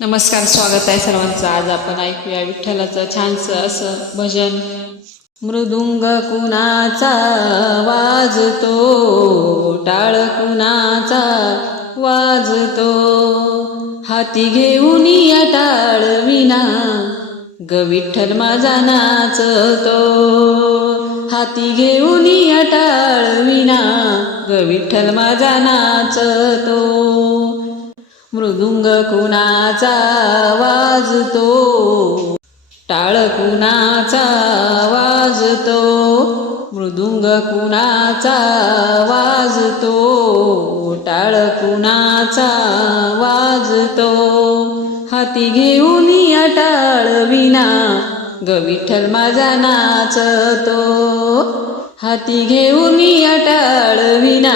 नमस्कार स्वागत आहे सर्वांचं. आज आपण ऐकूया विठ्ठलाचं छानसं असं भजन. मृदुंग कुणाचा वाजतो टाळ कुणाचा वाजतो? हाती घेऊन या टाळ विना ग विठ्ठल माझा नाचतो. हाती घेऊन या टाळ विना ग विठ्ठल माझा नाचतो. मृदुंग कुणाचा वाजतो. टाळ कुणाचा वाजतो. मृदुंग कुणाचा वाजतो. टाळ कुणाचा वाजतो. हाती घेऊन या टाळ विना ग विठ्ठल माझा नाचतो. हाती घेऊन या टाळ विना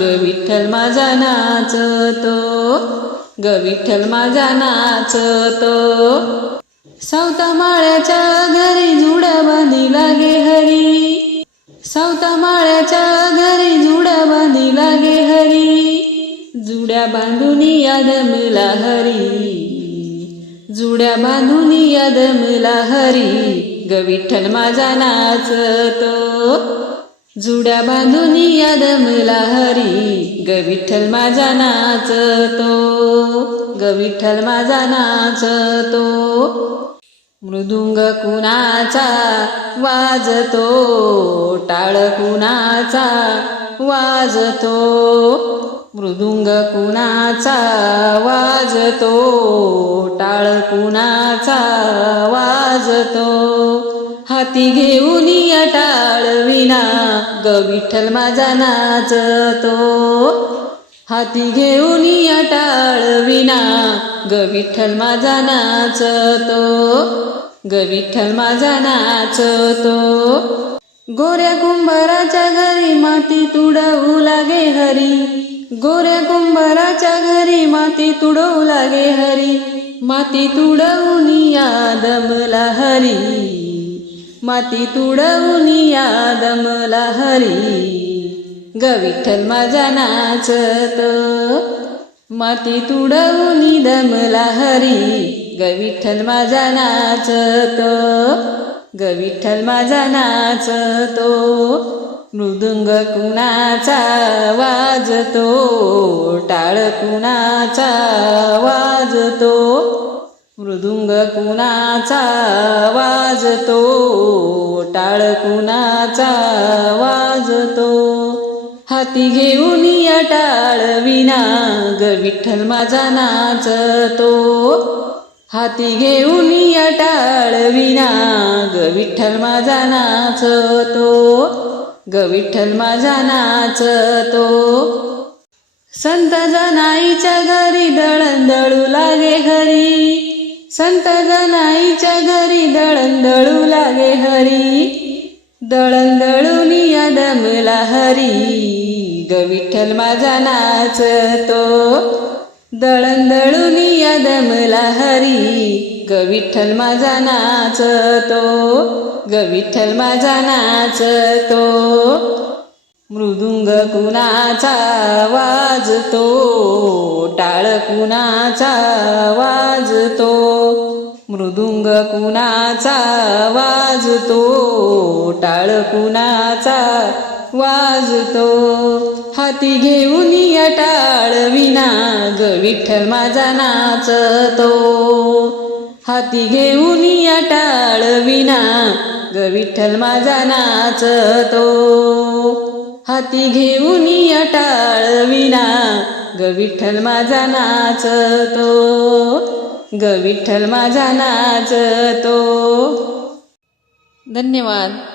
ग विठ्ठल माझा नाचतो. ग विठ्ठल माझा नाचतो. सावता माळ्याच्या घरी जुड्या बांधी लागे हरी. सावता माळ्याच्या घरी जुड्या बांधी लागे हरी. जुड्या बांधून याद मिला हरी. जुड्या बांधून याद मिला हरी. ग विठ्ठल माझा नाचतो. जुड्या बांधून याद मिला हरी ग माझा नाचतो. गविठ्ठल माझा नाचतो. मृदुंग कुणाचा वाजतो टाळ कुणाचा वाजतो. मृदुंग कुणाचा वाजतो टाळ कुणाचा वाजतो. हाती घेऊन या ग विठ्ठल माझा नाचतो. हाती घेऊन या ग विठ्ठल माझा नाचतो. ग विठ्ठल माझा नाचतो. गोऱ्या कुंभाराच्या घरी माती तुडवू लागे हरी. गोऱ्या कुंभाराच्या घरी माती तुडवू लागे हरी. माती तुडवून या दमला हरी. माती तुडवून या दमला हरी. ग विठ्ठल माझा नाचत. माती तुडवून दमला हरी. ग विठ्ठल माझा नाचत. ग विठ्ठल माझा नाचतो. मृदुंग कुणाचा वाजतो. टाळ कुणाचा वाजतो. मृदुंग कुणाचा वाजतो? टाळ कुणाचा वाजतो? हाती घेऊन या टाळ विना ग विठ्ठल माझा नाचतो. हाती घेऊन या टाळ विना ग विठ्ठल माझा नाचतो. ग विठ्ठल माझा नाचतो. संत जनाईच्या घरी दळण दळूला संत जनाईच्या घरी दळण दळू लागे हरी. दळण दळून दमला हरी. ग विठ्ठल माझा नाचतो. दळण दळून दमला हरी. ग विठ्ठल माझा नाचतो. ग विठ्ठल माझा नाचतो. मृदुंग कुणाचा वाजतो टाळ कुणाचा वाजतो. मृदुंग कुणाचा वाजतो टाळ कुणाचा वाजतो. हाती घेऊन या टाळ विना ग विठ्ठल माझा नाचतो. हाती घेऊन या टाळ विना ग विठ्ठल माझा नाचतो. हाती घेऊन या टाळ ग विठ्ठल माझा नाचतो. ग विठ्ठल माझा नाचतो. धन्यवाद.